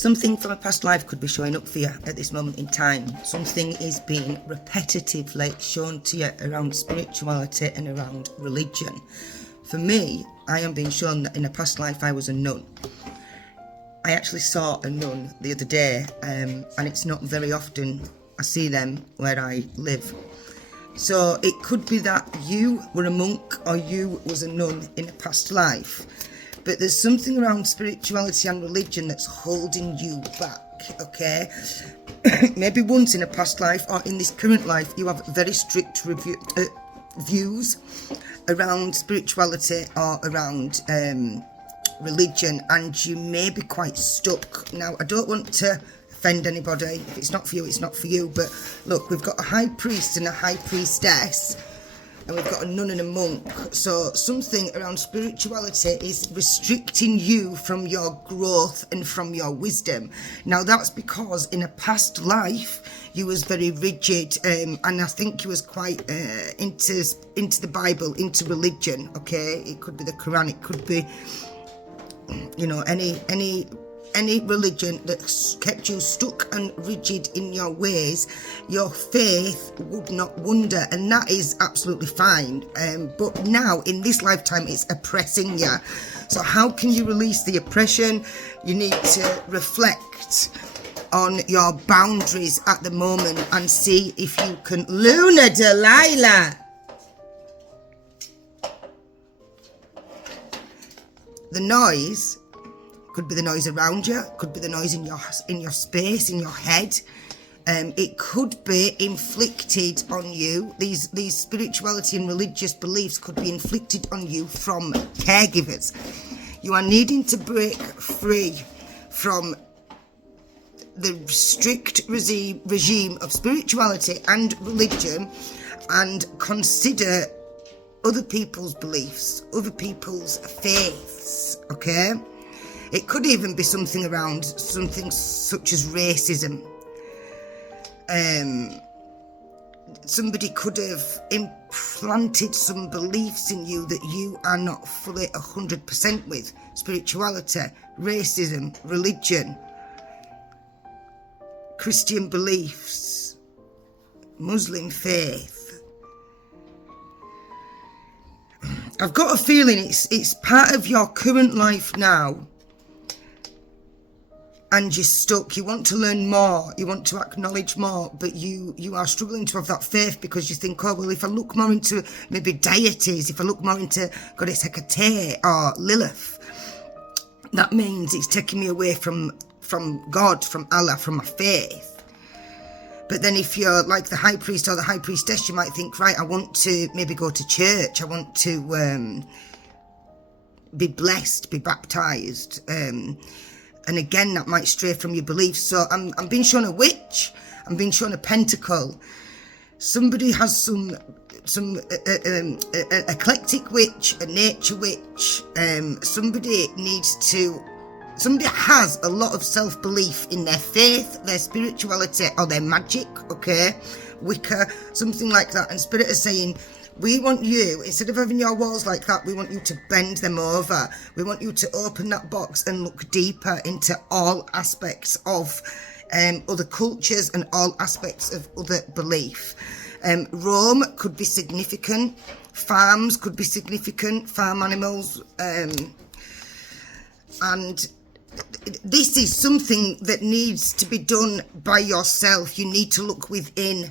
Something from a past life could be showing up for you at this moment in time. Something is being repetitively shown to you around spirituality and around religion. For me, I am being shown that in a past life I was a nun. I actually saw a nun the other day, and it's not very often I see them where I live. So it could be that you were a monk or you was a nun in a past life. But there's something around spirituality and religion that's holding you back, okay? Maybe once in a past life or in this current life, you have very strict views around spirituality or around religion, and you may be quite stuck. Now, I don't want to offend anybody. If it's not for you, it's not for you. But look, we've got a high priest and a high priestess, and we've got a nun and a monk. So something around spirituality is restricting you from your growth and from your wisdom. Now, that's because in a past life you was very rigid, and I think you was quite into the Bible, into religion. Okay, it could be the Quran, it could be, you know, any religion that kept you stuck and rigid in your ways. Your faith would not wander, and that is absolutely fine. But now, in this lifetime, it's oppressing you. So how can you release the oppression? You need to reflect on your boundaries at the moment and see if you can... Luna Delilah! The noise could be the noise around you, could be the noise in your space, in your head. It could be inflicted on you. These spirituality and religious beliefs could be inflicted on you from caregivers. You are needing to break free from the strict regime of spirituality and religion and consider other people's beliefs, other people's faiths, okay? It could even be something around something such as racism. Somebody could have implanted some beliefs in you that you are not fully 100% with. Spirituality, racism, religion, Christian beliefs, Muslim faith. I've got a feeling it's part of your current life now, and you're stuck. You want to learn more, you want to acknowledge more, but you are struggling to have that faith because you think, oh, well, if I look more into maybe deities, if I look more into Goddess Hecate or Lilith, that means it's taking me away from God, from Allah, from my faith. But then if you're like the high priest or the high priestess, you might think, right, I want to maybe go to church. I want to be blessed, be baptized. And again, that might stray from your beliefs. So I'm being shown a witch. I'm being shown a pentacle. Somebody has some eclectic witch, a nature witch. Somebody has a lot of self-belief in their faith, their spirituality, or their magic, okay? Wicca, something like that. And Spirit is saying, we want you, instead of having your walls like that, we want you to bend them over. We want you to open that box and look deeper into all aspects of other cultures and all aspects of other belief. Rome could be significant. Farms could be significant. Farm animals. And this is something that needs to be done by yourself. You need to look within.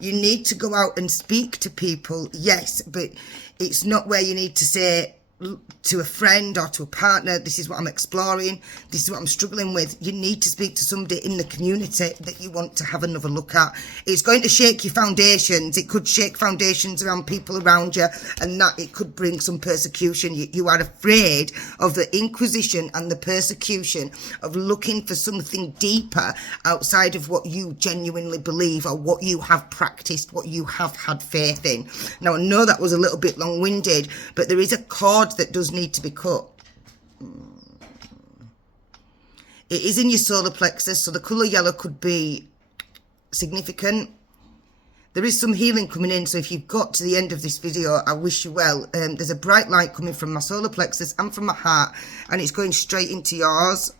You need to go out and speak to people, yes, but it's not where you need to say to a friend or to a partner, this is what I'm exploring, this is what I'm struggling with. You need to speak to somebody in the community that you want to have another look at. It's going to shake your foundations. It could shake foundations around people around you, and that it could bring some persecution. You are afraid of the inquisition and the persecution of looking for something deeper outside of what you genuinely believe or what you have practiced, what you have had faith in. Now, I know that was a little bit long-winded, but there is a cord that does need to be cut. It is in your solar plexus, so the colour yellow could be significant. There is some healing coming in, so if you've got to the end of this video, I wish you well. There's a bright light coming from my solar plexus and from my heart, and it's going straight into yours.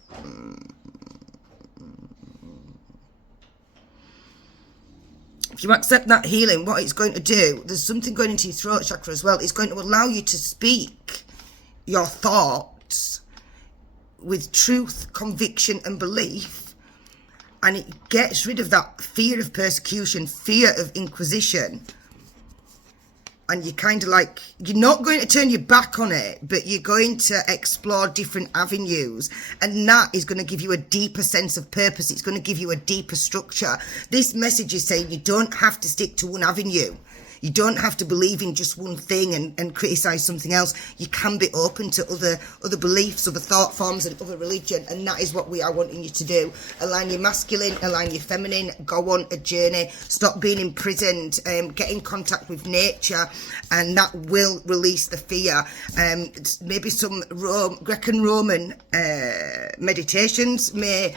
if you accept that healing, what it's going to do, there's something going into your throat chakra as well. It's going to allow you to speak your thoughts with truth, conviction and belief, and it gets rid of that fear of persecution, fear of inquisition. And you're kind of like, you're not going to turn your back on it, but you're going to explore different avenues. And that is going to give you a deeper sense of purpose. It's going to give you a deeper structure. This message is saying you don't have to stick to one avenue. You don't have to believe in just one thing and criticise something else. You can be open to other beliefs, other thought forms and other religion. And that is what we are wanting you to do. Align your masculine, align your feminine, go on a journey, stop being imprisoned, get in contact with nature, and that will release the fear. Maybe some Greek and Roman meditations may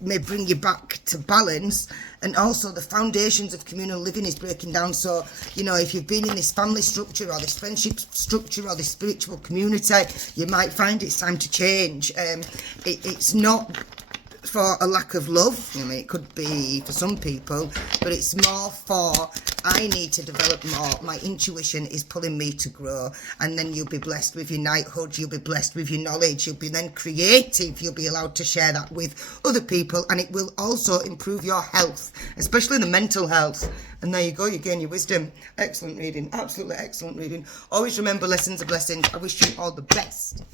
bring you back to balance. And also the foundations of communal living is breaking down. So, you know, if you've been in this family structure or this friendship structure or this spiritual community, you might find it's time to change. It's not for a lack of love. I mean, it could be for some people, but it's more for, I need to develop more. My intuition is pulling me to grow. And then you'll be blessed with your knighthood. You'll be blessed with your knowledge. You'll be then creative. You'll be allowed to share that with other people. And it will also improve your health, especially the mental health. And there you go, you gain your wisdom. Excellent reading. Absolutely excellent reading. Always remember, lessons are blessings. I wish you all the best.